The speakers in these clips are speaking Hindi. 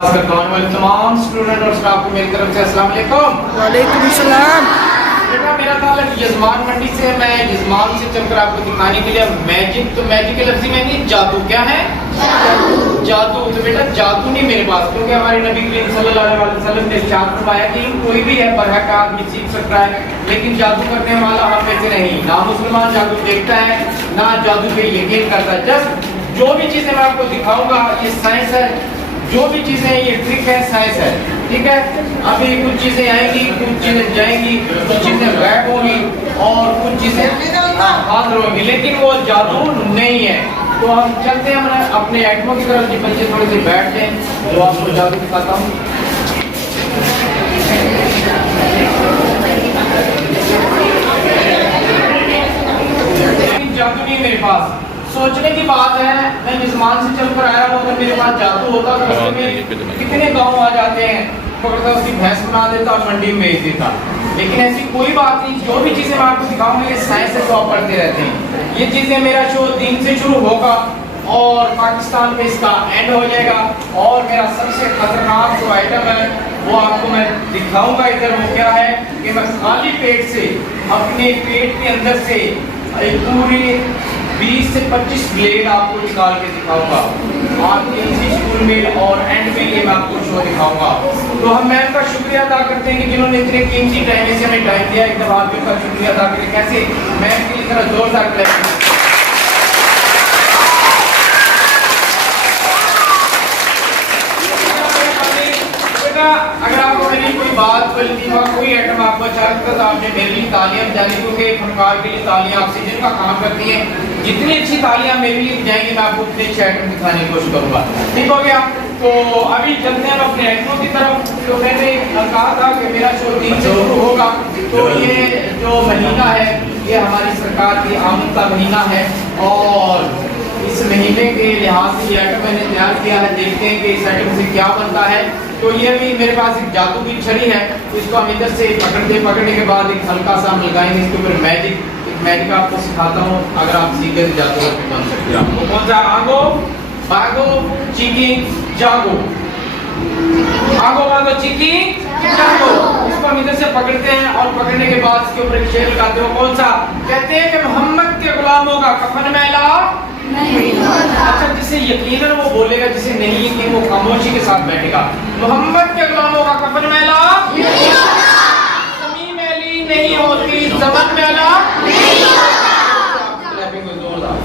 वाले तमाम स्टूडेंट और स्टाफ को मेरी तरफ से अस्सलाम वालेकुम। वालेकुम सलाम। बेटा मेरा ताल्लुक यजमान मंडी से, मैं यजमान से चलकर आपको दिखाने के लिए मैजिक, तो मैजिक के लफ्ज़ी में नहीं, जादू क्या है? जादू। तो बेटा जादू नहीं मेरे पास, क्योंकि हमारे नबी करीम सल्लल्लाहु अलैहि वसल्लम ने इरशाद फरमाया कि कोई भी है बरहक आदमी सीख सकता है, लेकिन जादू करने वाला हम में से नहीं। ना मुसलमान जादू देखता है, ना जादू पे यकीन करता है। जस्ट जो भी चीज़ें मैं आपको दिखाऊंगा ये साइंस है, जो भी चीजें ये ट्रिक है, साइंस है, ठीक है। अभी कुछ चीजें आएंगी, कुछ चीजें जाएंगी, कुछ चीजें गायब होंगी और कुछ चीजें हाजिर होंगी, लेकिन वो जादू नहीं है। तो हम चलते हैं अपने आइटमों की तरफ। जी बच्चे थोड़े से बैठ जाएं, जो आपको जादू दिखाता हूँ। जादू नहीं मेरे पास, सोचने की बात है। मैं यजमान से चलकर आया हूँ, अगर मेरे पास जादू होता तो कितने गांव आ जाते हैं, पकड़ता उसकी भैंस बना देता और मंडी में बेच देता। लेकिन ऐसी कोई बात नहीं। जो भी चीज़ें मैं आपको दिखाऊंगा ये साइंस से सॉल्व करते रहते हैं। ये चीज़ें मेरा शो दिन से शुरू होगा और पाकिस्तान में इसका एंड हो जाएगा। और मेरा सबसे खतरनाक जो आइटम है वो आपको मैं दिखाऊंगा। इधर वो क्या है कि मैं खाली पेट से अपने पेट के अंदर से पूरी 20 से 25 ब्लेड आपको निकाल के दिखाऊंगा आपके इसी स्कूल में, और एंड में ये मैं आपको शो दिखाऊंगा। तो हम मैम का शुक्रिया अदा करते हैं कि जिन्होंने इतने कीमती टाइम से हमें टाइम दिया। एक दफा आप का शुक्रिया अदा करें। कैसे मैम की तरह जोरदार क्लैप। अगर आपको मेरी कोई बात कोई आइटम आपको अच्छा लगता तो आपने मेरे लिए तालियां बजानी, क्योंकि फनकार के लिए तालियां ऑक्सीजन का काम करती हैं। जितनी अच्छी तालियां मेरे लिए बजाएंगी मैं आपको उतने अच्छे आइटम दिखाने की कोशिश करूंगा। ठीक हो गया? तो अभी चलते हैं अपने आइटमों की तरफ। तो मैंने कहा था कि मेरा शो 3 से शुरू होगा। तो ये जो महीना है ये हमारी सरकार की आमद का महीना है, और इस महीने के लिहाज से ये आइटम मैंने तैयार किया है। देखते हैं कि इस आइटम से क्या बनता है। तो ये भी मेरे पास एक जादू की छड़ी है, तो इसको हम इधर से पकड़ने के बाद एक हल्का सा हम लगाएंगे इसके ऊपर मैजिक आपको सिखाता हूँ। अगर आप सीखे तो जादू बन सकते हैं। आपको कौन सा? आगो भागो चीकी जागो, आगो भागो चीकी जागो। इसको हम इधर से पकड़ते हैं और पकड़ने के बाद इसके ऊपर एक शेर लगाते हो। कौन सा? कहते हैं कि मोहम्मद के गुलामों का कफन मैला नहीं होता। अच्छा, जिसे यकीन है वो बोलेगा, जिसे नहीं यकीन वो खामोशी के साथ बैठेगा। मोहम्मद के गुलामों का कफन मैला नहीं होता, ज़मीन मैली नहीं होती, ज़बान मैला नहीं होता। जोरदार।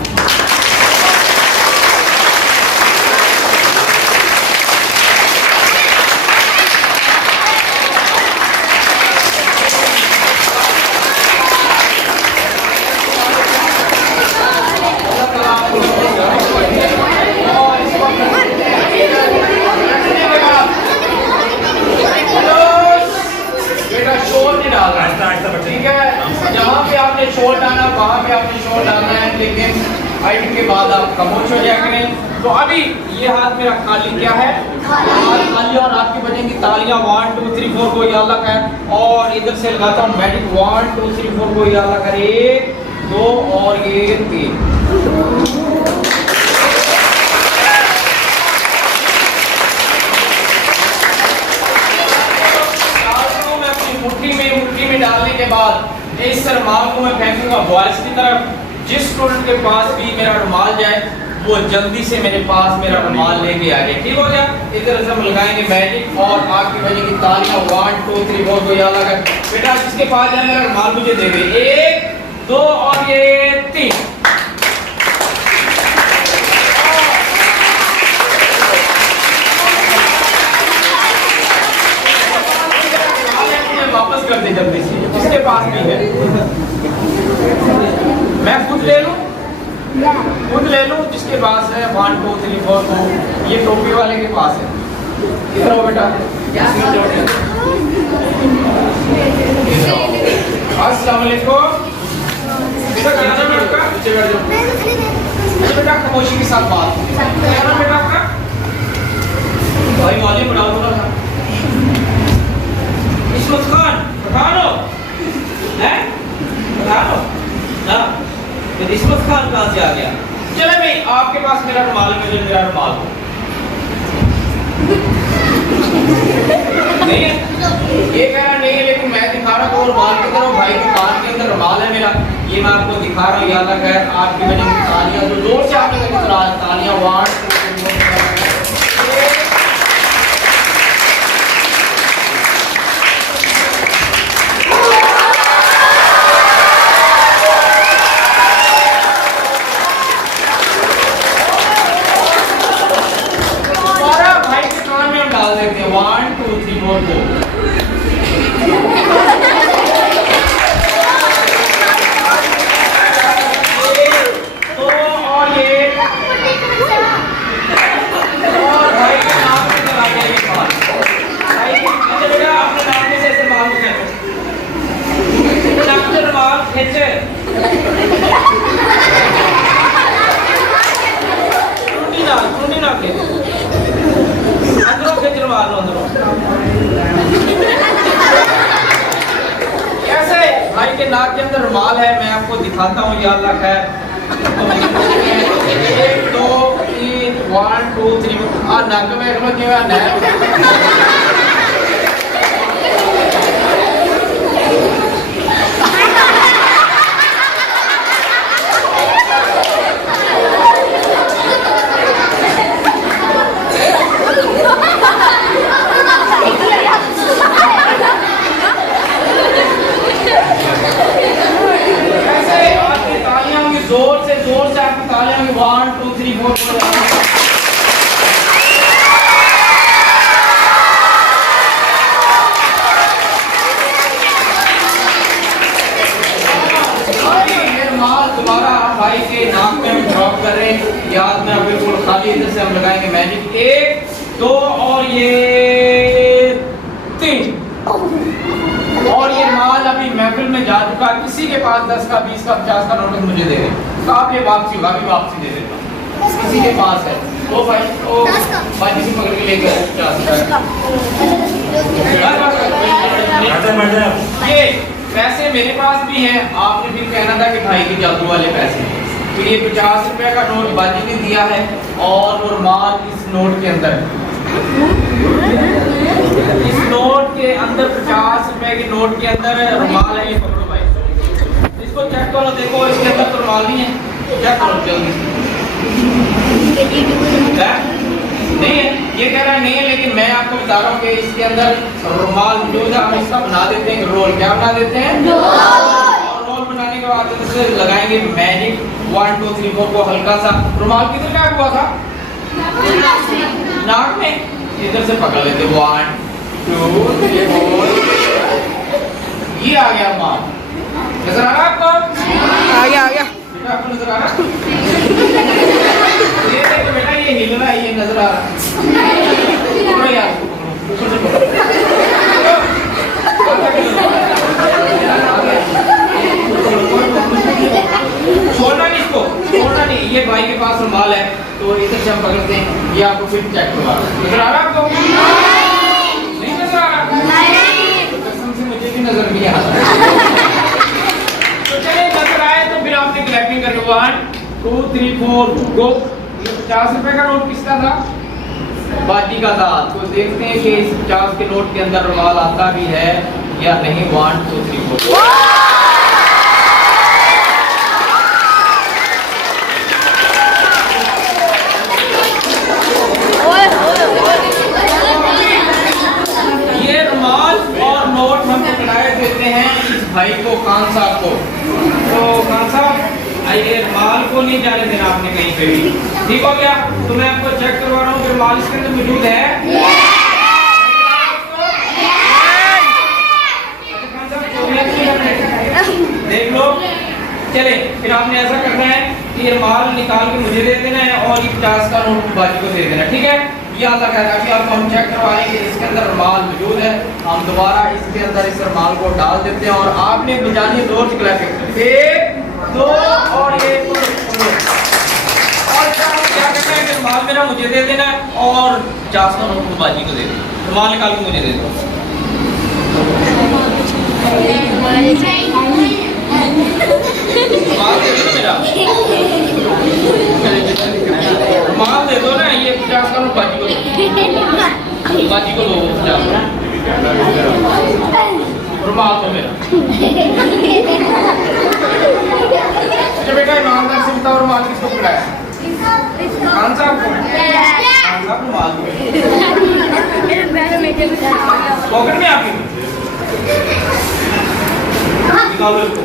ठीक है, जहाँ पे आपने शोर डालना वहाँ पे आपने शोर डालना है, लेकिन हाइट के बाद आप खामोश हो जाया करें। तो अभी ये हाथ मेरा खाली क्या है? हाथ खाली, और आपकी बजेंगी तालियां 1 2 3 4 कोई अल्लाह का है। और इधर से लगाता हूँ मैजिक 1 2 3 4 कोई अल्लाह का। 1 2 और ये 3। मुट्ठी में डालने के बाद इस रुमाल को मैं फेंकूंगा वारिस की तरफ। जिस स्टूडेंट के पास भी मेरा रुमाल जाए वो जल्दी से मेरे पास मेरा रुमाल लेके आ जाए। ठीक हो गया? इधर से हम लगाएंगे मैजिक और आपकी वजह की तालियां 1 2 3 4 कोई अलग है। बेटा जिसके पास जाए मेरा रुमाल मुझे दे दे। 1 2 और ये 3। वापस कर दे जल्दी से, जिसके पास भी है। मैं खुद ले लूं जिसके पास है। 1 2 3 4 2 ये टोपी वाले के पास है। इधर हो बेटा। अस्सलाम वालेकुम। बेटा क्या नाम है आपका? बेटा खामोशी के साथ बात। क्या नाम बेटा आपका? भाई वॉल्यूम बढ़ाओ थोड़ा सा। इस्मत खान पठानो है? पठानो ना, तो इस्मत खान कहाँ से आ गया? चले भाई आपके पास मेरा रुमाल, मेरा रुमाल नहीं है, ये कह रहा नहीं है, लेकिन मैं दिखा रहा हूँ रुमाल की तरफ। भाई के कान के अंदर रुमाल है मेरा, ये मैं आपको दिखा रहा हूँ। या अल्लाह खैर आपकी वजह से तालियां तो जोर से आपने कभी सुना तालियां वार्ड। भाई के कान में हम डाल देते हैं 1 2 3 4 2। कैसे भाई के नाक के अंदर रुमाल है, मैं आपको दिखाता हूँ। या अल्लाह खैर 1 2 3 1 2 3 नक में रखो क्यों जोर से आपकी तालियां होंगी 1 2 3 4 दोबारा भाई के नाक में हम ड्रॉप कर रहे हैं। याद में अब बिल्कुल खाली इधर से हम लगाएंगे मैजिक 1 2 और ये 3। और ये माल अभी महफिल में जा चुका है। किसी के पास 10 का 20 का 50 का नोट मुझे दे दे, तो आप ये वापसी होगा, भी वापसी दे देगा। किसी के पास है तो भाई तो बाजी से पकड़ के लेकर 50। ये पैसे मेरे पास भी हैं, आपने फिर कहना था कि भाई के जादू वाले पैसे। तो ये 50 रुपए का नोट बाजी ने दिया है और वो रुमाल इस नोट के अंदर, इस नोट के अंदर 50 रुपए के नोट के अंदर रुमाल है। ये पकड़ो भाई, इसको चेक करो, देखो इसके अंदर तो रुमाल नहीं है, चेक करो जल्दी। नहीं है, ये कह रहा है नहीं है, लेकिन मैं आपको बता रहा हूँ कि इसके अंदर रुमाल मौजूद है। हम इसका बना देते हैं रोल। क्या बना देते हैं? रोल बनाने के बाद इसे लगाएंगे मैजिक 1 2 3 4 को हल्का सा। रुमाल किधर का हुआ था? नाक में। इधर से पकड़ लेते 1 2 3 4। ये आ गया माल। नजर आ रहा आपको? आ गया आपको नजर आ रहा? ये देखो बेटा, ये हिल रहा है, ये नजर आ रहा। पकड़ो यार, ऊपर से पकड़ो। छोड़ना नहीं इसको, छोड़ना नहीं। ये भाई के पास रुमाल है तो इधर से हम पकड़ते हैं। ये आपको फिर चेक करवा नजर आ रहा आपको? नहीं नजर आ रहा? कसम से मुझे भी नजर नहीं आ रहा। तो चलिए नजर आए तो फिर आपने क्लैपिंग करनी। 1 2 3 4 गो। 50 रुपए का नोट किसका था? बाजी का था। तो देखते हैं कि इस 50 के नोट के अंदर रुमाल आता भी है या नहीं। 1 2 3 4। ये रुमाल और नोट हम पकड़ाए देते हैं इस भाई को, खान साहब को। तो खान साहब ये रुमाल को नहीं जाने देना आपने कहीं पे भी, ठीक हो गया? तो मैं आपको चेक करवा रहा हूँ कि रुमाल इसके अंदर मौजूद है। देख लो। चले फिर आपने ऐसा करना है कि ये रुमाल निकाल के मुझे दे देना है और ये 50 का नोट बाजी को दे देना, ठीक है? ये अल्लाह कहता है। अभी आपको हम चेक करवा रहे हैं कि इसके अंदर रुमाल मौजूद है। हम दोबारा इसके अंदर इस रुमाल को डाल देते हैं और आपने बजानी है जोर से क्लैपिंग। 1 2 और ये और क्या करना है कि रुमाल मेरा मुझे दे देना है और 50 का नोट बाजी को दे देना। रुमाल निकाल के मुझे दे दो। रुमाल दे दो मेरा, रुमाल दे दो ना। ये 50 का नोट बाजी को दो, बाजी को दो 50। रुमाल तो मेरा। अच्छा बेटा ईमानदार से बताओ रुमाल किसको पकड़ाया? खान साहब को। खान साहब रुमाल पॉकेट में आपकी निकालो इसको।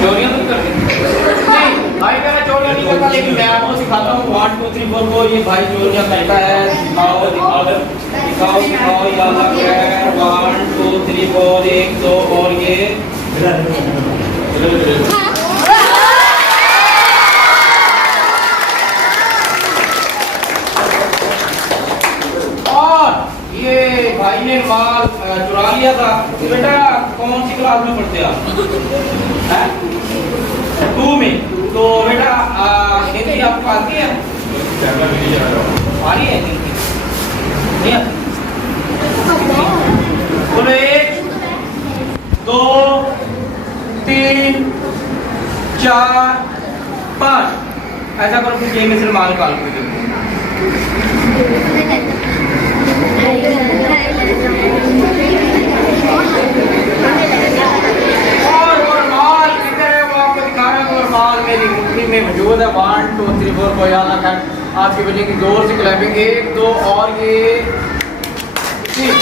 चोरियां तो करते नहीं, भाई मेरा चोरियां नहीं करता, लेकिन मैं आपको सिखाता हूँ 1 2 3 4 को ये भाई चोरियां करता है। दिखाओ दिखाओ दिखाओ दिखाओ या अल्लाह खैर 1 2 3 4 1 2 और ये और ये भाई ने माल चुरा लिया था। तो बेटा कौन सी क्लास में पढ़ते आप? 2 में। तो बेटा हिंदी आपको आती है? आ रही है हिंदी? नहीं आती? बोलो 1 2 3 4 5 ऐसा करो कि ये में से माल निकाल के और माल किधर है वो आपको दिखा रहा हूँ। और माल मेरी मुट्ठी में मौजूद है। 1 2 3 4 को याद रखा। आपकी बजेगी जोर से क्लैपिंग 1 2 और ये 3।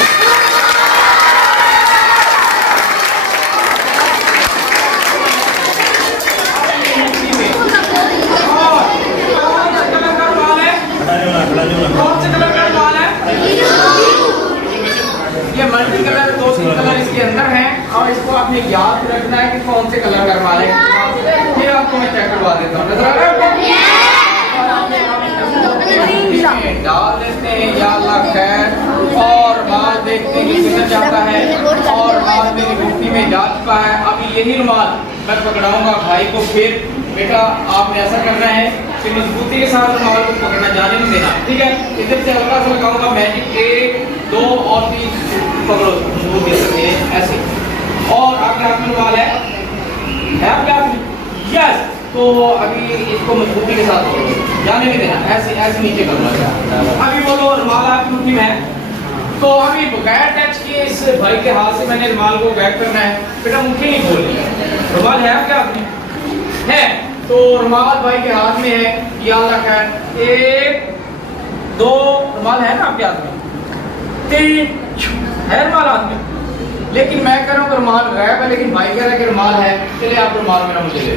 ये मल्टी कलर 2-3 कलर इसके अंदर हैं और इसको आपने याद रखना है कि कौन से कलर का माल है। फिर आपको मैं चेक करवा देता हूँ। नजर आ रहा है? डाल देते हैं या अल्लाह खैर और माल देखते हैं कि किधर जाता है। और माल मेरी मुट्ठी में जा चुका है। अभी यही रुमाल मैं पकड़ाऊंगा भाई को। फिर बेटा आपने ऐसा करना है कि मजबूती के साथ रुमाल को पकड़ना, जाने नहीं देना, ठीक है? इधर से हल्का सा लगाऊंगा मैजिक 1 2 और 3 पकड़ो मजबूती से ऐसे। और आपके हाथ में रुमाल है आपके हाथ में? यस। तो अभी इसको मजबूती के साथ पकड़ो, जाने नहीं देना, ऐसे ऐसे नीचे करना। अभी बोलो रुमाल आपकी मुट्ठी में है। तो अभी बगैर टच किए इस भाई के हाथ से मैंने रुमाल को बैक करना है। बेटा मुट्ठी नहीं खोलनी है। रुमाल है आपके हाथ में? है। तो रुमाल भाई के हाथ में है। याद रखा है 1 2 रुमाल है ना आपके हाथ में? 3 है रुमाल हाथ में। लेकिन मैं कह रहा हूँ रुमाल गायब है, लेकिन भाई कह रहा है कि रुमाल है। चलिए आप रुमाल मेरा मुझे ले।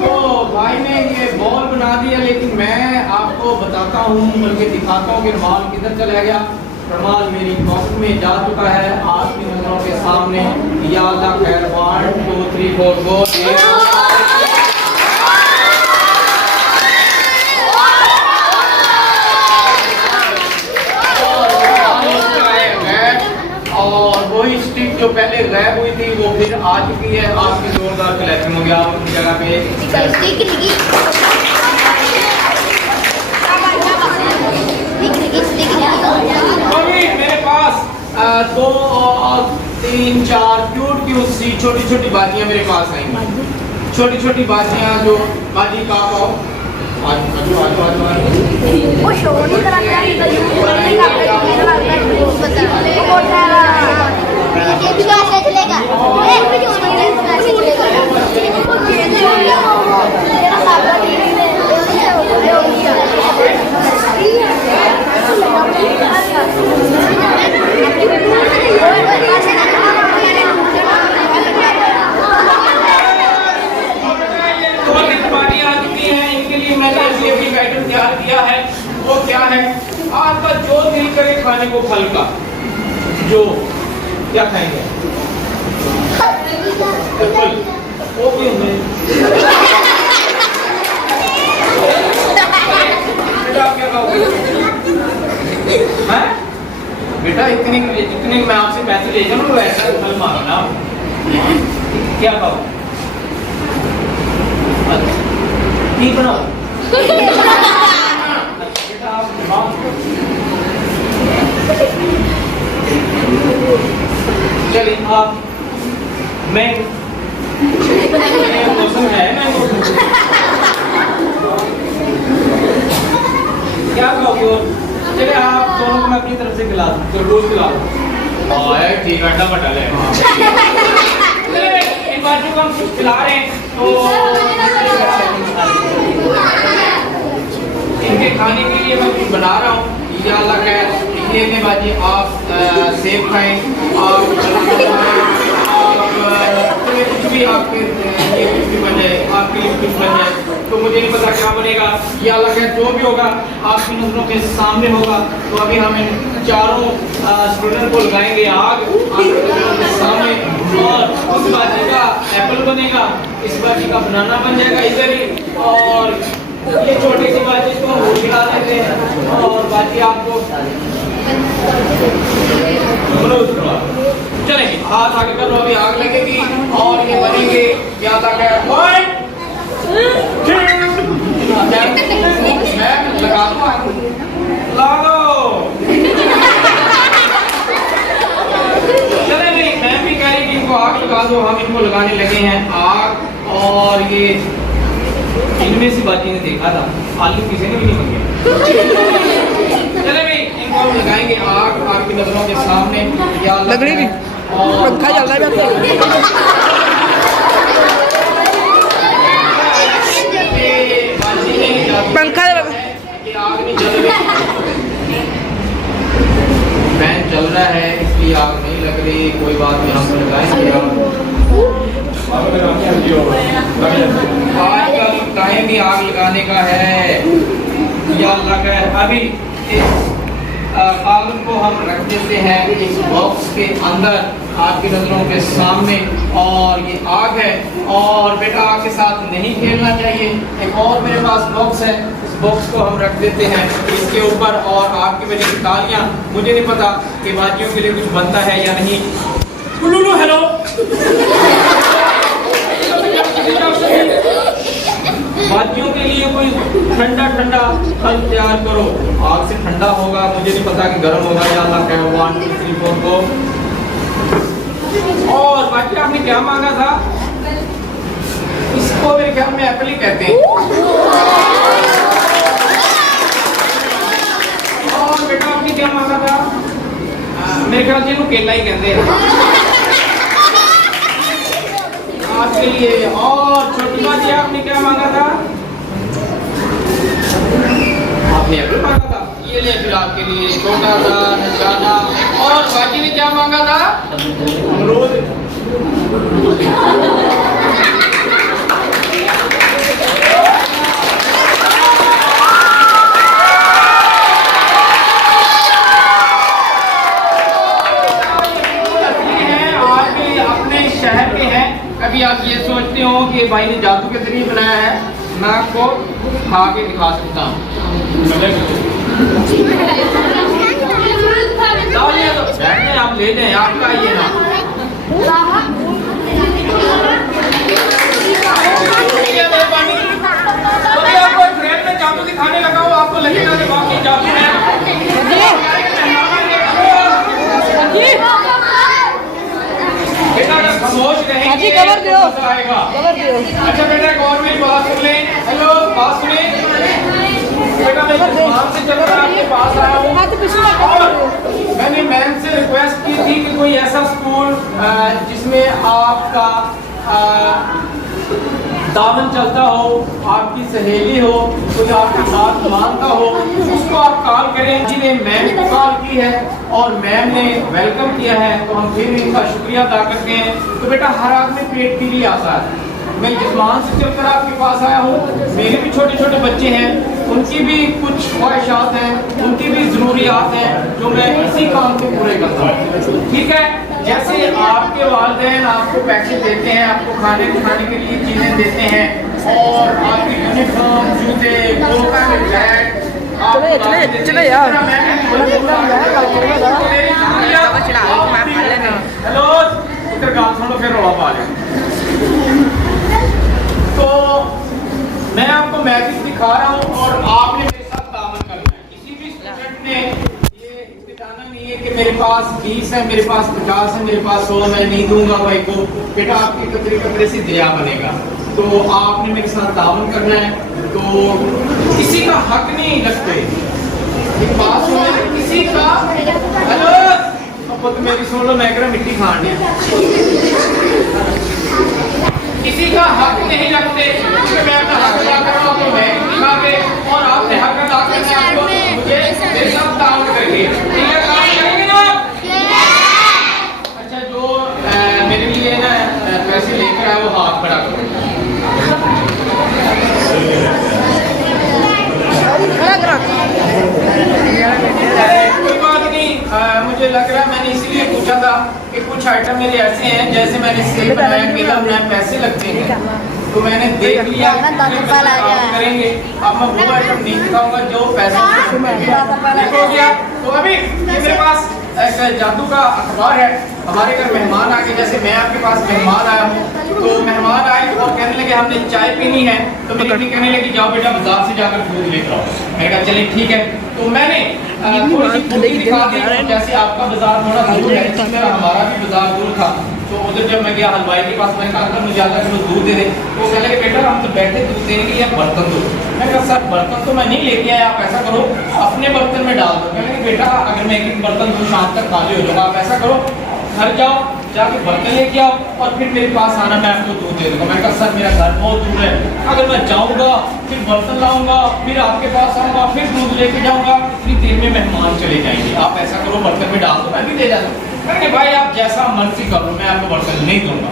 तो भाई ने ये बॉल बना दिया, लेकिन मैं आपको बताता हूँ बल्कि दिखाता हूँ कि रुमाल किधर चला गया। रुमाल मेरी पॉकेट में जा चुका है आपकी नजरों के सामने। या अल्लाह खैर 1 2 3 4 गो। और वही स्टिक जो पहले गायब हुई थी वो फिर आ चुकी है। आपकी जोरदार क्लैपिंग हो गया आपकी जगह पे। अभी मेरे पास 2 और 3 4 क्यूट सी छोटी छोटी बाजियां मेरे पास आई। छोटी छोटी बाजियां जो बाजी का आओ वो शो नहीं करा तैयार किया है। वो क्या है? आपका जो दिल करे खाने को फल का, जो क्या खाएंगे? एप्पल। वो भी हमें बेटा आप क्या खाओगे? बेटा इतनी जितने मैं आपसे पैसे ले जाऊँ वैसा फल मांगना। क्या खाओ? ठीक बनाओ। बेटा आप चलिए आप मैं मौसम है क्या कहोगे और चलिए आप दोनों को मैं अपनी तरफ से खिला दूँ तो रोज खिला दूँ ठीक है बटा ले एक बार जो हम खिला रहे हैं तो इनके खाने के लिए मैं कुछ बना रहा हूँ या अल्लाह का ये ने बाजी आप सेब खाएं आप कुछ भी आपके ये कुछ भी बन जाए आपके लिए कुछ बन जाए तो मुझे नहीं पता क्या बनेगा या अल्लाह का जो भी होगा आपकी नजरों के सामने होगा। तो अभी हम इन चारों स्टूडेंट को लगाएंगे आग आपकी नजरों के सामने और उस बाजी का एप्पल बनेगा, इस बाजी का बनाना बन जाएगा इधर ही और ये छोटी सी बाजी को हम खिला देते हैं और बाजी आपको चलेगी हाथ आगे कर लो अभी आग लगेगी और ये बनेंगे क्या था क्या मैं लगा दो चले नहीं मैं भी कह रही कि इनको आग लगा दो हम इनको लगाने लगे हैं आग और ये इनमें से बाजी ने देखा था आलू किसी ने भी नहीं बन गया चले भाई इनको हम लगाएंगे आग आपकी नजरों के सामने लग रही नहीं पंखा चल रहा है पंखा आग नहीं चल रही फैन चल रहा है इसलिए आग नहीं लग रही कोई बात नहीं हम लगाएंगे आज का टाइम भी आग लगाने का है या अल्लाह का अभी इस कागज को हम रख देते हैं इस बॉक्स के अंदर आपकी नजरों के सामने और ये आग है और बेटा आग के साथ नहीं खेलना चाहिए। एक और मेरे पास बॉक्स है इस बॉक्स को हम रख देते हैं इसके ऊपर और आपकी वजह से तालियां मुझे नहीं पता कि बाजियों के लिए कुछ बनता है या नहीं। हेलो बाजियों के लिए कोई ठंडा ठंडा फल तैयार करो आग से ठंडा होगा मुझे नहीं पता कि गर्म होगा या अल्लाह का 1 2 3 4 को और बाकी आपने क्या मांगा था इसको मेरे ख्याल में एप्पल ही कहते हैं और बेटा आपने क्या मांगा था मेरे ख्याल से इनको केला ही कहते हैं आपके लिए और छोटी बाजी आपने क्या मांगा था आपने एप्पल मांगा था ये ले फिर आपके लिए छोटा सा नजारा और बाकी ने क्या मांगा था अमरूद शहर के हैं कभी आप ये सोचते हो कि भाई ने जादू के जरिए बनाया है मैं आपको खा के दिखा सकता हूँ आप ले जाए आपका ये ना आपको ट्रेन में जादू दिखाने लगा हो आपको लगेगा कि वाकई जादू है खामोश रहेंगे कवर दो अच्छा बेटा एक और मेरी बात सुन लें हेलो बात सुने बेटा मैं वहाँ से चल रहा आपके पास आया हूँ और मैंने मैम से रिक्वेस्ट की थी कि कोई ऐसा स्कूल जिसमें आपका दामन चलता हो आपकी सहेली हो कोई आपके साथ मानता हो उसको आप कॉल करें जिन्हें मैम को कॉल की है और मैम ने वेलकम किया है तो हम फिर इनका शुक्रिया अदा करते हैं। तो बेटा हर आदमी पेट के लिए आता है मैं जजमान से चलकर आपके पास आया हूँ मेरे भी छोटे छोटे बच्चे हैं उनकी भी कुछ ख्वाहिशात हैं उनकी भी ज़रूरियात हैं जो मैं इसी काम को पूरे करता हूँ ठीक है जैसे आपके वालिदैन आपको पैसे देते हैं आपको खाने के लिए चीज़ें देते हैं और आपकी यूनिफॉर्म जूते चले यार हेलो इधर गाल सुनो फिर रौला पा रहे तो मैं आपको मैजिक दिखा रहा हूँ और आपने मेरे साथ तामन करना है किसी भी स्टूडेंट ने ये जाना नहीं है कि मेरे पास 20 है, मेरे पास 50 है, मेरे पास 100, मैं नहीं दूंगा भाई को, बेटा आपके कतरे कतरे से दरिया बनेगा। तो आपने मेरे साथ ताउन करना है, तो किसी का हक नहीं रखते पास होने किसी का। हेलो अब तो मेरी सुन लो, मैं कह रहा मिट्टी खान किसी का हक नहीं रखते, क्योंकि मैं अपना हक अदा कर रहा हूँ तो मैं दिखा के, और आपने हक अदा करना है आपको मुझे मेरे साथ काम करके, ठीक है काम करेंगे ना। अच्छा जो मेरे लिए ना पैसे लेकर आए वो हाथ खड़ा करो। कोई बात नहीं, मुझे लग रहा है मैंने इसीलिए पूछा था कि कुछ आइटम मेरे ऐसे हैं जैसे मैंने सेब बनाया, केला बनाया, पैसे लगते हैं, तो मैंने देख लिया करेंगे। अब मैं वो आइटम नहीं दिखाऊंगा जो पैसे हो गया। तो अभी मेरे पास एक जादू का अखबार है, हमारे घर मेहमान आ गए, जैसे मैं आपके पास मेहमान आया हूँ, तो मेहमान आए और कहने लगे हमने चाय पीनी है, तो मेरी मम्मी कहने लगी जाओ बेटा बाजार से जाकर दूध लेकर आओ। मैंने कहा चलिए ठीक है। तो मैंने थोड़ी सी बूटी दिखा दी, जैसे आपका बाजार थोड़ा दूर है, इसी तरह हमारा भी बाजार दूर था। तो उधर जब मैं गया हलवाई के पास, मैंने कहा अंकल मुझे आधा किलो दूध दे दे। तो कहने लगे बेटा हम तो बैठे दूध देने के लिए बर्तन दो। मैं कहा सर बर्तन तो मैं नहीं लेके आया, आप ऐसा करो अपने बर्तन में डाल दो। कहने लगे बेटा अगर मैं एक बर्तन दूँ शाम तक खाली हो जाऊंगा, आप ऐसा करो घर जाओ जाके बर्तन लेके आओ और फिर मेरे पास आना, मैं आपको दूध दे दूंगा। मैंने कहा सर मेरा घर बहुत दूर है, अगर मैं जाऊंगा फिर बर्तन लाऊंगा फिर आपके पास आऊंगा फिर दूध लेके जाऊंगा, इतनी देर में मेहमान चले जाएंगे, आप ऐसा करो बर्तन में डाल दो मैं भी ले जाता हूँ। मैंने भाई आप जैसा मर्जी कर लो, मैं आपको बर्तन नहीं दूंगा।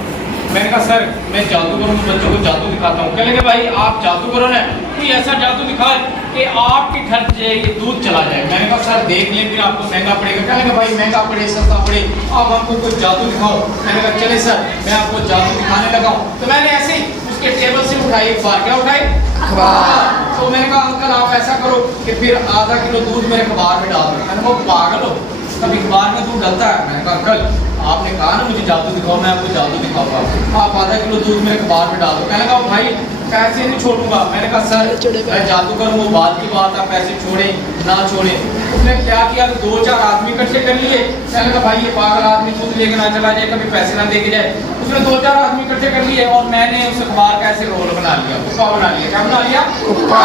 मैंने कहा सर मैं जादू करूँ बच्चों को जादू दिखाता हूँ। कहने लगे भाई आप जादू करो ना, कोई ऐसा जादू दिखाए कि आपके घर से ये दूध चला जाए। मैंने कहा सर देख लें फिर आपको महंगा पड़ेगा। कहने लगे भाई महंगा पड़े सस्ता पड़े आप हमको कोई जादू दिखाओ। मैंने कहा चले सर मैं आपको जादू दिखाने लगा हूँ। तो मैंने ऐसे उसके टेबल से उठाई अखबार, क्या उठाई अखबार। तो मैंने कहा अंकल आप ऐसा करो कि फिर आधा किलो दूध मेरे अखबार में डाल दो। मैंने कहा पागल हो कभी अखबार में दूध डलता है। मैंने कहा अंकल आपने कहा ना मुझे जादू दिखाओ, मैं आपको जादू दिखाऊंगा, आप आधा किलो दूध मेरे अखबार में डाल दो। कहने लगा भाई पैसे नहीं छोड़ूंगा। मैंने कहा सर मैं जादू करूँ वो बात की बात, आप पैसे छोड़े ना छोड़े। उसने क्या किया तो 2-4 आदमी इकट्ठे कर लिए। कहने लगा भाई ये पागल आदमी दूध लेकर ना चला जाए, कभी पैसे ना देके जाए। उसने 2-4 आदमी इकट्ठे कर लिए और मैंने उस अखबार का ऐसे रोल बना लिया, उपा बना लिया। क्या बना लिया उपा।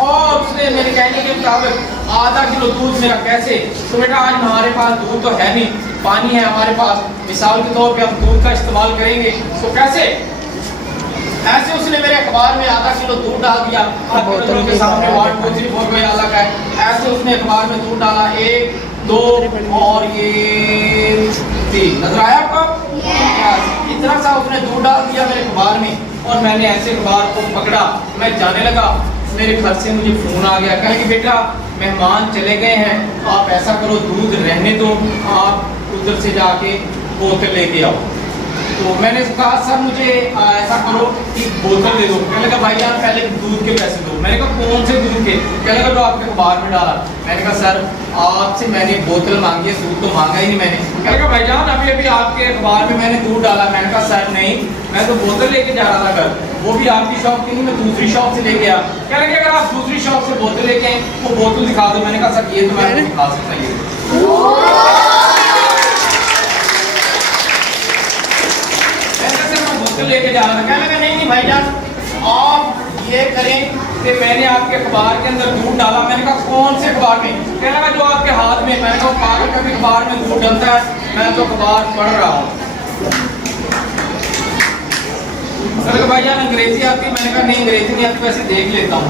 और उसने मेरे कहने के मुताबिक आधा किलो दूध मेरा कैसे, तो बेटा आज हमारे पास दूध तो है नहीं, पानी है हमारे पास, मिसाल के तौर पे हम दूध का इस्तेमाल करेंगे तो कैसे, ऐसे उसने मेरे अखबार में आधा किलो दूध डाल दिया। बोतलों के सामने 1 2 3 4 कोई अलग है, ऐसे उसने अखबार में दूध डाला 1 2 और ये 3, नजर आया आपको इतना सा उसने दूध डाल दिया मेरे अखबार में। और मैंने ऐसे अखबार को पकड़ा, मैं जाने लगा। मेरे घर से मुझे फोन आ गया, कहे कि बेटा मेहमान चले गए हैं, आप ऐसा करो दूध रहने दो, आप उधर से जाके बोतल लेके आओ। तो मैंने कहा सर मुझे ऐसा करो कि बोतल दे दो। कहने लगा भाई यार पहले दूध के पैसे दो। मैंने कहा कौन से दूध के? कहने लगा जो आपके अखबार में डाला। मैंने कहा सर आपसे मैंने बोतल मांगी है, दूध तो मांगा ही नहीं मैंने। कहने लगा भाईजान अभी अभी आपके अखबार में मैंने दूध डाला। मैंने कहा सर नहीं, मैं तो बोतल लेके जा रहा था घर, वो भी आपकी शॉप की नहीं, मैं दूसरी शॉप से लेके आया। कहने लगे अगर आप दूसरी शॉप से बोतल लेके आए वो बोतल दिखा दो। मैंने कहा सर ये तो मैं दिखा सकता है, लेके जा रहा था। कहने लगा नहीं भाईजान आप ये करें कि मैंने आपके अखबार के अंदर दूध डाला। मैंने कहा कौन से अखबार में? कहने लगा जो आपके हाथ में। मैंने कहा पागल का भी अखबार में दूध डलता है, मैं तो अखबार पढ़ रहा हूँ। कहने लगा भाईजान अंग्रेजी आती है? मैंने कहा नहीं अंग्रेजी नहीं आती, वैसे देख लेता हूँ।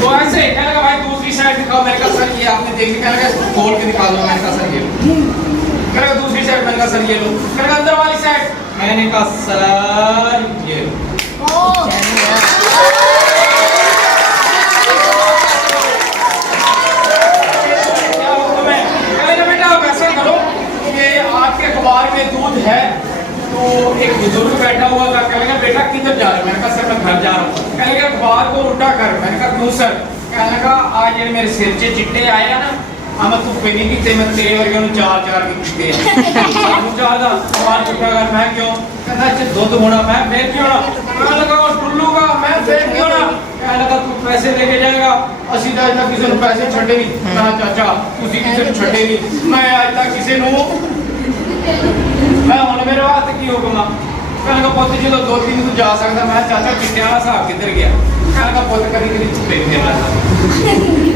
तो ऐसे कहने लगा भाई दूसरी साइड दिखाओ। मैंने कहा सर ये आपने देख लिया। कहने लगा खोल के दिखा दो। मैंने कहा सर ये लो। कहने लगा दूसरी साइड। मैंने कहा सर ये लो। कहने लगा अंदर वाली साइड। मैंने कहा सर ये बेटा आप ऐसा करो कि आपके अखबार में दूध है। तो एक बुजुर्ग बैठा हुआ था, कहने लगा बेटा किधर जा रहे हो? मैंने कहा सर मैं घर जा रहा हूँ। कहने लगा अखबार को उल्टा कर। मैंने कहा क्यों सर? कहने लगा आज ये मेरे सिर से चिट्टे आए ना, हम तू पेनी की ते मैं तेरे वर्गे नु 4-4 की किस्ते सानू चाहदा सवाल उठा कर। मैं क्यों? कहता अच्छा दूध होना मैं फिर क्यों ना? मैं लगा टुल्लू का मैं फिर क्यों ना? कहने लगा तू पैसे लेके जाएगा ਅਸੀਂ ਤਾਂ ਅੱਜ ਤੱਕ ਕਿਸੇ ਨੂੰ ਪੈਸੇ ਛੱਡੇ ਨਹੀਂ। ਮੈਂ ਕਿਹਾ ਚਾਚਾ ਤੁਸੀਂ ਕਿਸੇ ਨੂੰ ਛੱਡੇ ਨਹੀਂ, ਮੈਂ ਅੱਜ ਤੱਕ ਕਿਸੇ ਨੂੰ ਮੈਂ ਹੁਣ ਮੇਰੇ ਵਾਸਤੇ ਕੀ ਹੁਕਮ ਆ। कहने लगा पुत जो 2-3 दिन जा सकता। मैं चाचा चिट्टियां वाला हिसाब किधर गया। कहने लगा पुत कभी कभी छुपे फिरना था।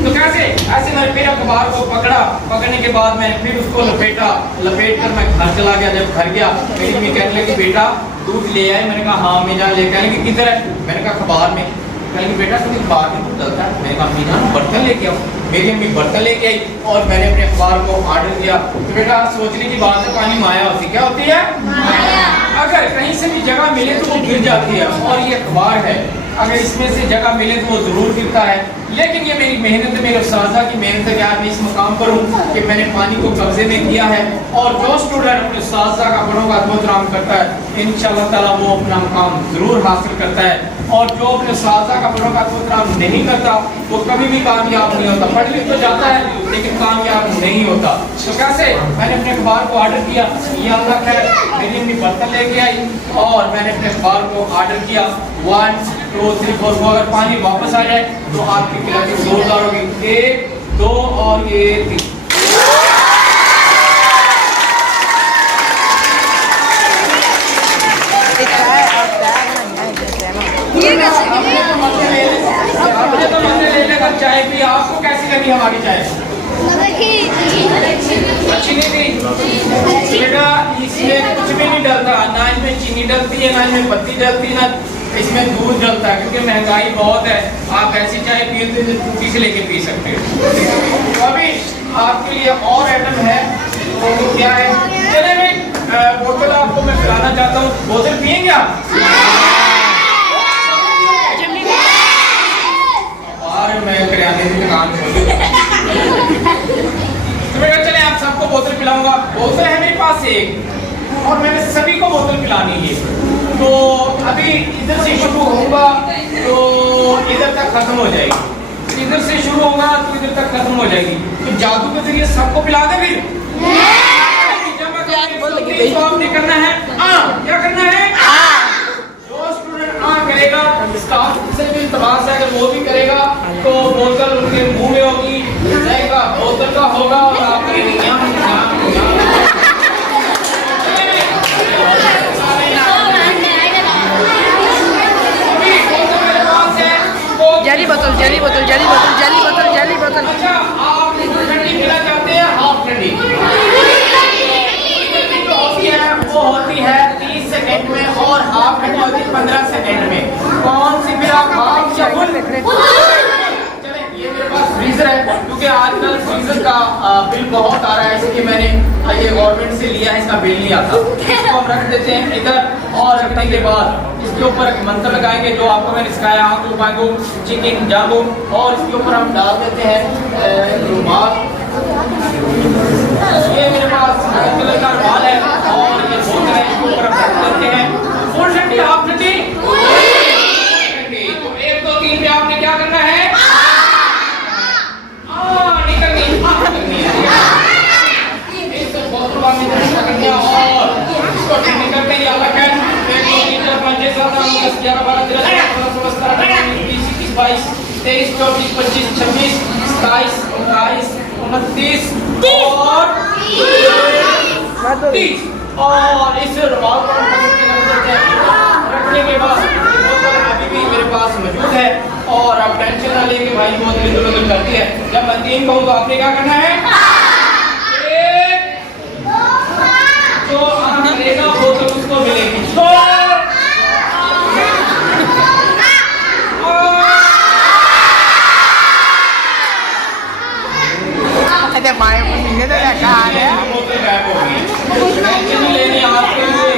तो कैसे ऐसे मैंने फिर अखबार को पकड़ा, पकड़ने के बाद मैंने फिर उसको लपेटा, लपेट कर मैं घर चला गया। जब घर गया मेरी मम्मी कहने लगी बेटा दूध ले आए। मैंने कहा हाँ मैं जान ले। कहने लगी किधर है? मैंने कहा अखबार में। कहने लगी बेटा तुम अखबार में दूध डलता है। मैंने कहा अम्मी जान बर्तन लेके आओ। मेरी अम्मी बर्तन लेके आई और मैंने अपने अखबार को ऑर्डर किया। तो बेटा सोचने की बात है, पानी माया होती, क्या होती है? माया। अगर कहीं से भी जगह मिले तो वो गिर जाती है, और ये अखबार है अगर इसमें से जगह मिले तो वो जरूर गिरता है। लेकिन ये मेरी मेहनत है, मेरे उस्तादा की मेहनत है कि आज मैं इस मुकाम पर हूँ कि मैंने पानी को कब्जे में किया है। और जो स्टूडेंट अपने उस्तादा का बड़ों का एहतराम करता है इंशाअल्लाह ताला वो अपना मुकाम जरूर हासिल करता है। और जो अपने उस्तादा का बड़ों का एहतराम नहीं करता वो कभी भी कामयाब नहीं होता। पढ़ लिख तो जाता है लेकिन कामयाब नहीं होता। तो कैसे मैंने अपने अखबार को ऑर्डर किया, ये अल्लाह खैर मेरी अपनी बर्तन लेके आई और मैंने अपने अखबार को ऑर्डर किया। 1 2 3 4 अगर पानी वापस आ जाए तो आपकी खिलाड़ी जोरदार होगी। 1 2 और ये 3। आपने तो हमने ले लेकर चाय पी, आपको कैसी लगी हमारी चाय? अच्छी नहीं थी बेटा, इसमें कुछ भी नहीं डलता, ना इसमें चीनी डलती है, ना इसमें पत्ती डलती है, ना इसमें दूध डलता है, क्योंकि महंगाई बहुत है। आप ऐसी चाय पीते तो टूटी से लेके पी सकते हो। तो अभी आपके लिए और आइटम है, तो क्या है? चले भाई बोतल आपको मैं पिलाना चाहता हूँ, बोतल पियेंगे आप? मैं किराने की दुकान खोली तो बेटा चले आप सबको बोतल पिलाऊंगा। बोतल है मेरे पास एक और मैंने सभी को बोतल पिलानी है। तो अभी इधर से शुरू होगा तो इधर तक खत्म हो जाएगी, इधर से शुरू होगा तो इधर तक खत्म हो जाएगी। तो जादू के जरिए सबको पिला दे फिर। तो आपने करना है क्या करना है? जो स्टूडेंट करेगा स्टाफ से भी तबास है, अगर वो भी करेगा तो बोतल उनके मुंह में होगी, जाएगा बोतल का होगा और आपके जाली बोतल जाली बोतल जाली बोतल जाली बोतल जाली बोतल। अच्छा आप ठंडी पीना चाहते हैं? हाफ ठंडी वो होती है 30 सेकंड में और हाफ ठंडी होती है 15 सेकंड में। कौन सी फिर आप हाफ या फुल? चले ये मेरे पास फ्रीजर है, क्योंकि आजकल फ्रीजर का बिल बहुत आ रहा है, इसलिए मैंने ये गवर्नमेंट से लिया है, इसका बिल नहीं आता। इसको हम रख देते हैं इधर और रखने के बाद इसके ऊपर एक मंत्र लगाएंगे जो आपको मैंने सिखाया, आंखों पांगो चिकन जागो, और इसके ऊपर हम डाल देते हैं रुमाल। ये मेरे पास कलर का रुमाल है और ये बोतल है, इसके ऊपर हम रख देते हैं। फुल ठंडी हाफ ठंडी? तो 1 2 3 पे आपने क्या करना है? नहीं करनी इस बोतल वाले करनी और इसको ठंडी करते ही अलग है। 1 2 3 4 5 6 7 8 9 10 11 12 13 14 15 16 17 18 19 20 21 22 23 24 25 26 27 28 29 और 30 और इस रुमाल को रखने के बाद बोतल अभी भी मेरे पास मौजूद है। और अब टेंशन ना लेके भाई बोतल इधर उधर करती है। जब मैं 3 कहूँ तो आपने क्या करना है? जो करेगा बोतल उसको मिलेगी। लेनी आपके लिए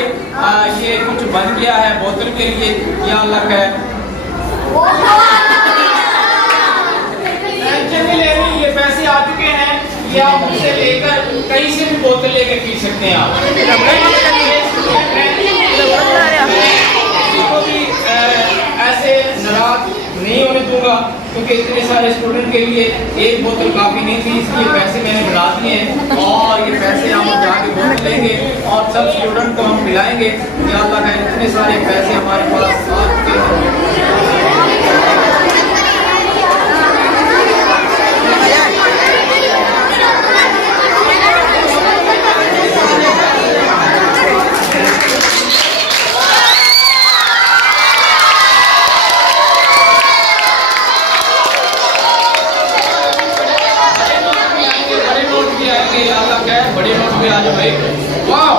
ये कुछ बन गया है बोतल के लिए, क्या अलग है? टेंशन नहीं लेनी, ये पैसे आ चुके हैं, ये आप मुझसे लेकर कहीं से भी बोतल लेकर पी सकते हैं। आप किसी को भी ऐसे नाराज नहीं होने दूंगा, क्योंकि इतने सारे स्टूडेंट के लिए एक बोतल काफ़ी नहीं थी, इसलिए पैसे मैंने बढ़ा दिए हैं और ये पैसे हम जाके बोतल लेंगे और सब स्टूडेंट को हम पिलाएंगे। क्या अल्लाह है इतने सारे पैसे हमारे पास आ चुके हैं। आ जाओ भाई। वाह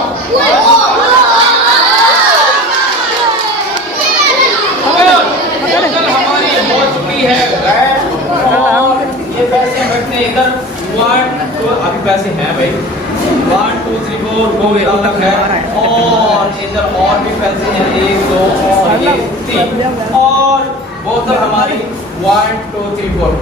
बोतल हमारी हो चुकी है और ये पैसे रखते हैं इधर 1 2 अभी पैसे हैं भाई 1 2 3 4 वो यहाँ तक है और इधर और भी पैसे हैं 1 2 और ये 3 और बोतल हमारी 1 2 3 4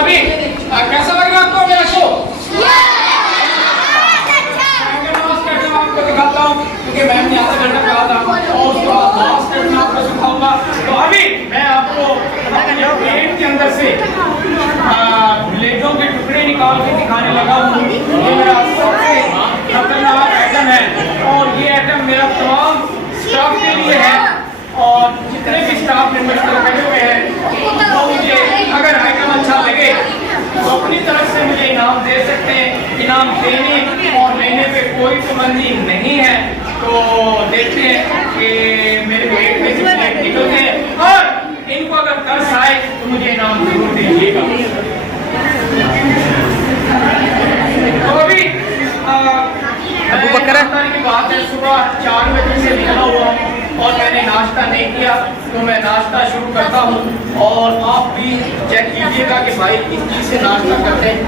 अभी कैसा लग रहा है आपको मेरा शो? आपको दिखाता हूँ क्योंकि मैम ने आधा घंटा कहा था और उसके बाद लास्ट टाइम मैं आपको सिखाऊंगा। तो अभी मैं आपको अपने पेट के अंदर से ब्लेडों के टुकड़े निकाल के दिखाने लगा हूँ। ये मेरा सबसे खतरनाक आइटम है और ये आइटम मेरा तमाम स्टाफ के लिए है और जितने भी स्टाफ मेंबर बैठे हुए हैं तो मुझे अगर आइटम अच्छा लगे तो अपनी तरफ से मुझे इनाम दे सकते हैं। इनाम देने और लेने पे कोई पाबंदी नहीं है। तो देखते हैं कि मेरे पेट में कितने निकलते हैं और इनको अगर तरस आए तो मुझे इनाम जरूर दीजिएगा। तो अभी अबू बकर की बात है सुबह 4 बजे से निकला हुआ हूँ और मैंने नाश्ता नहीं किया तो मैं नाश्ता शुरू करता हूँ और आप भी चेक कीजिएगा कि भाई किस चीज़ से नाश्ता करते हैं।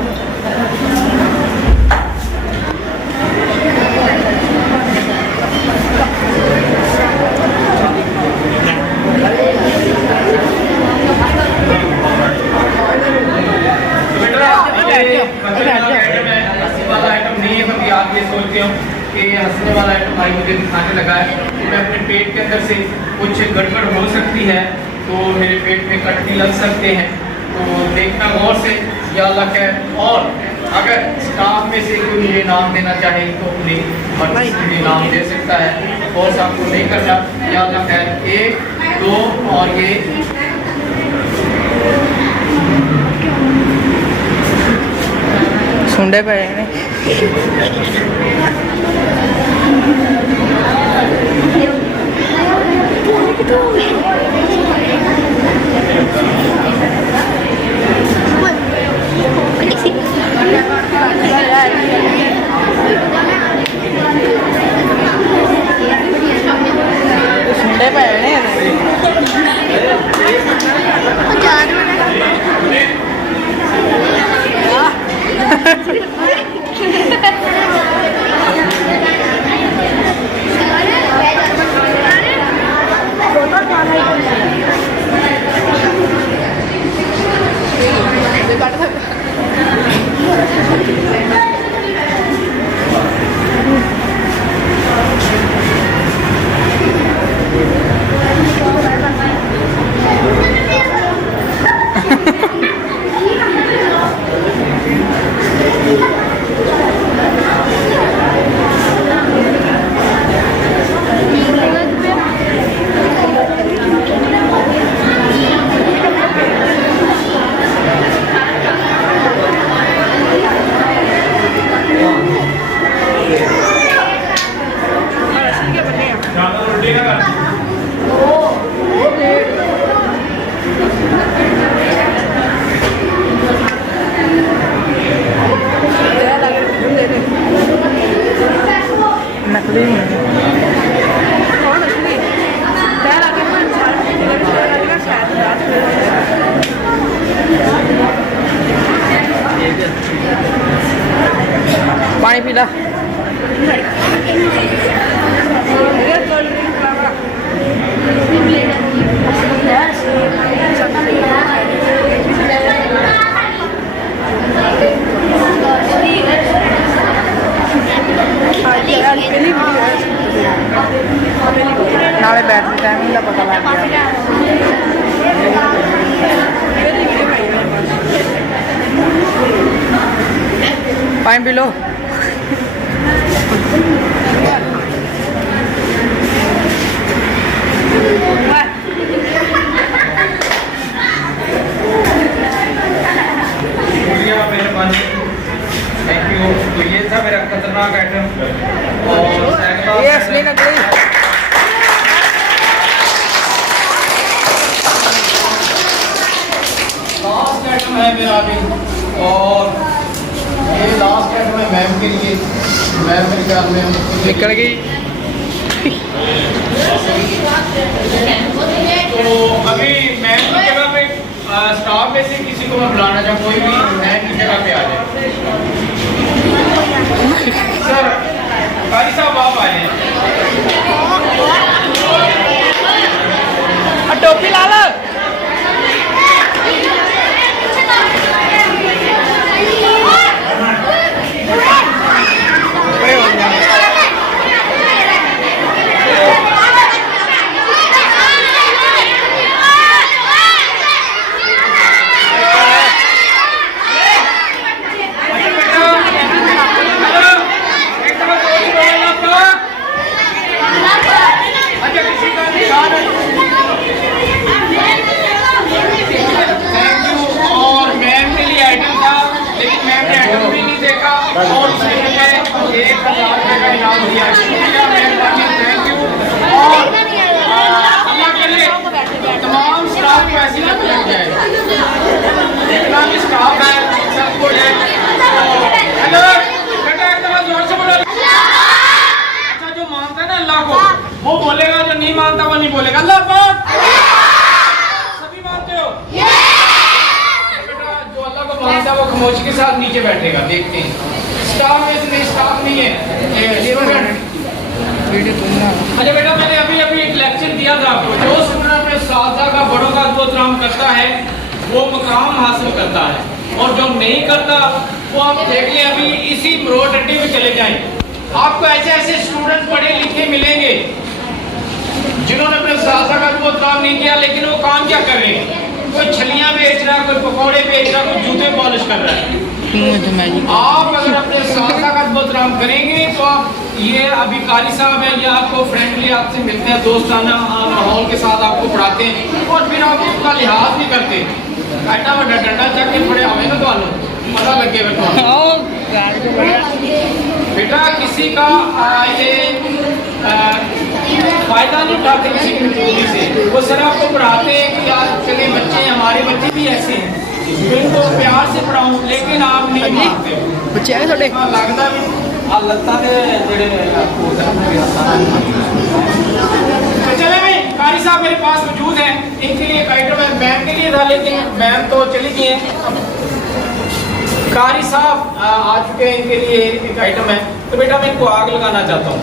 आइटम नहीं है कभी आप ये सोचते हो कि हंसने वाला आइटम भाई मुझे दिखाने लगा है तो मैं अपने पेट के अंदर से कुछ गड़बड़ हो सकती है तो मेरे पेट में कट भी लग सकते हैं। तो देखना गौर से या अल्लाह खैर और अगर स्टाफ में से कोई मुझे इनाम देना चाहे तो अपनी मर्जी से भी इनाम दे सकता है और आपको नहीं करना या अल्लाह खैर 1 2 और ये सुंडे पे सुंडे पे पानी पी ला। नाले बैठने टाइम का पता लग गया। पानी पी लो। Thank you. तो ये था मेरा खतरनाक आइटम और ये असली नकली तो अभी मैम की जगह पे स्टाफ में से किसी को मैं बुलाना चाहूँ, कोई भी मैम की जगह पे आ जाए। सर कारी साहब आप आए हैं। टोपी ला लो। और उसने मुझे 1000 रुपये का इनाम दिया। शुक्रिया मेहरबानी, थैंक यू। और अल्लाह के लिए तमाम स्टाफ को ऐसी लग जाए, जितना भी स्टाफ है सबको है। हेलो बेटा एक दफा जोर से बोलो। अच्छा जो मानता है ना अल्लाह को वो बोलेगा, जो नहीं मानता वो नहीं बोलेगा। अल्लाह पाक सभी मानते हो? जो अल्लाह को मानता है वो खामोशी के साथ नीचे बैठेगा। देखते हैं स्टाफ में से स्टाफ नहीं है। अच्छा बेटा मैंने अभी एक लेक्चर दिया था आपको, जो स्टूडेंट अपने साथियों का बड़ों का एहतराम करता है वो मुकाम हासिल करता है, और जो नहीं करता वो आप देख लें अभी इसी मरोड़ अड्डे में चले जाएं, आपको ऐसे ऐसे स्टूडेंट पढ़े लिखे मिलेंगे जिन्होंने अपने साथियों का एहतराम नहीं किया, लेकिन वो काम क्या कर रहे हैं? कोई छलियां बेच रहा है, कोई पकौड़े बेच रहा है, कोई जूते पॉलिश कर रहा है। आप अगर अपने साथियों का एहतराम करेंगे तो आप ये अभी कारी साहब हैं, ये आपको फ्रेंडली आपसे मिलते हैं, दोस्ताना माहौल के साथ आपको पढ़ाते हैं, और फिर आप उसका लिहाज भी करते हैं। ऐसा बड़ा डंडा चक के पड़े हमें ना तो पता लगे बेटा किसी का ये फायदा नहीं उठाते किसी की मजबूरी से। वो सर आपको पढ़ाते हैं कि यार चले बच्चे हमारे बच्चे भी ऐसे हैं, इनको प्यार से पढ़ाऊं, लेकिन आप नहीं मानते बच्चे है थोड़े लगता भी चले भाई कारी साहब मेरे पास मौजूद है, इनके लिए एक आइटम है, मैम के लिए था लेकिन मैम तो चली गई है। कारी साहब आ चुके हैं, इनके लिए एक आइटम है। तो बेटा मैं इनको आग लगाना चाहता हूँ।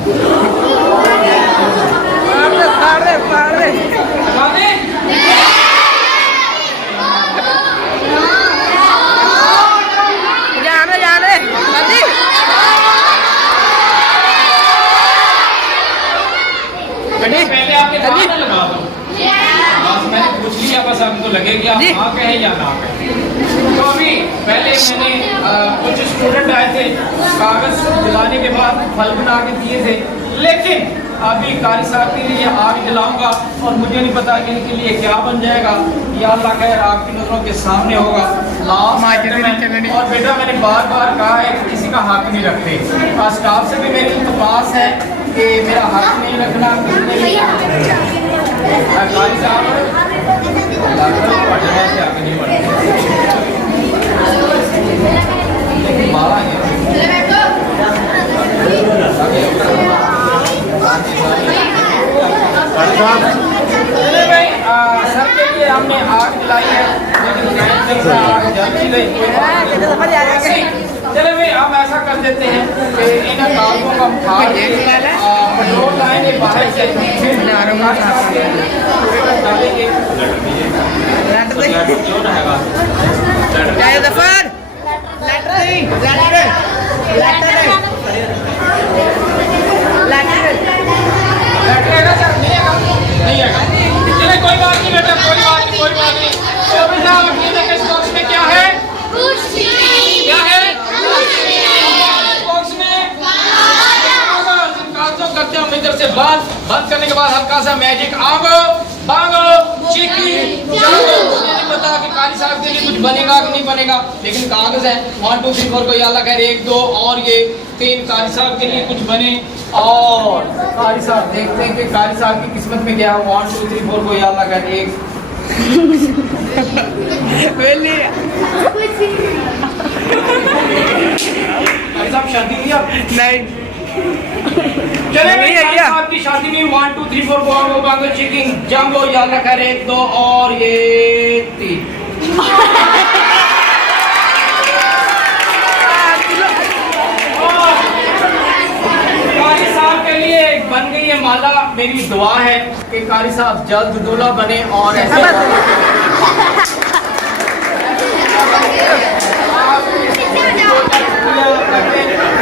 पहले आपके ना लगा दो, बस मैंने पूछ लिया, बस आपको लगे कि आप हाँ कहें या ना कहें। तो अभी पहले मैंने कुछ स्टूडेंट आए थे, कागज जलाने के बाद फल बना के दिए थे, लेकिन अभी कारी साहब के लिए आग जलाऊंगा और मुझे नहीं पता कि इनके लिए क्या बन जाएगा। या अल्लाह खैर आपकी नजरों के सामने होगा। और बेटा मैंने बार बार कहा है कि किसी का हक नहीं रखते, स्टाफ से भी मेरी इल्तमास है कि मेरा हक नहीं रखना। कारी साहब सर के लिए हमने आग जलाई है, लेकिन आग जल्दी नहीं। चले भाई हम ऐसा कर देते हैं कि इन कागजों का उठा के पेट्रोल लाएंगे बाहर से, डालेंगे नहीं आएगा। चले कोई बात नहीं बेटा, कोई बात नहीं, कोई बात नहीं। तो बेटा इस बॉक्स में क्या है? क्या है बॉक्स में? कागजों करते हैं हम इधर से बंद करने के बाद हल्का सा मैजिक आगो भागो चिकी जागो। मुझे नहीं पता कि कारी साहब के लिए कुछ बनेगा कि नहीं बनेगा, लेकिन कागज है 1 2 3 4 कोई अल्लाह खैर 1 2 और ये 3 कारी साहब के लिए कुछ बने। और कारी साहब देखते हैं कि कारी साहब की किस्मत में क्या 1 2 3 4 कोई अल्लाह खैर 1 कारी साहब शादी हुई आप? नहीं चले भाई कारी साहब की शादी में 1 2 3 4 गो बांगो चिकिंग जंबो याद कर 1 2 और ये 3 कारी साहब के लिए बन गई है माला। मेरी दुआ है कि कारी साहब जल्द दूल्हा बने और ऐसे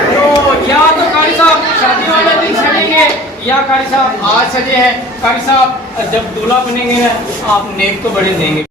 तो या तो कारी साहब शादी वाले दिन सजेंगे या कारी साहब आज सजे हैं। कारी साहब जब दूल्हा बनेंगे ना आप नेक तो बड़े देंगे।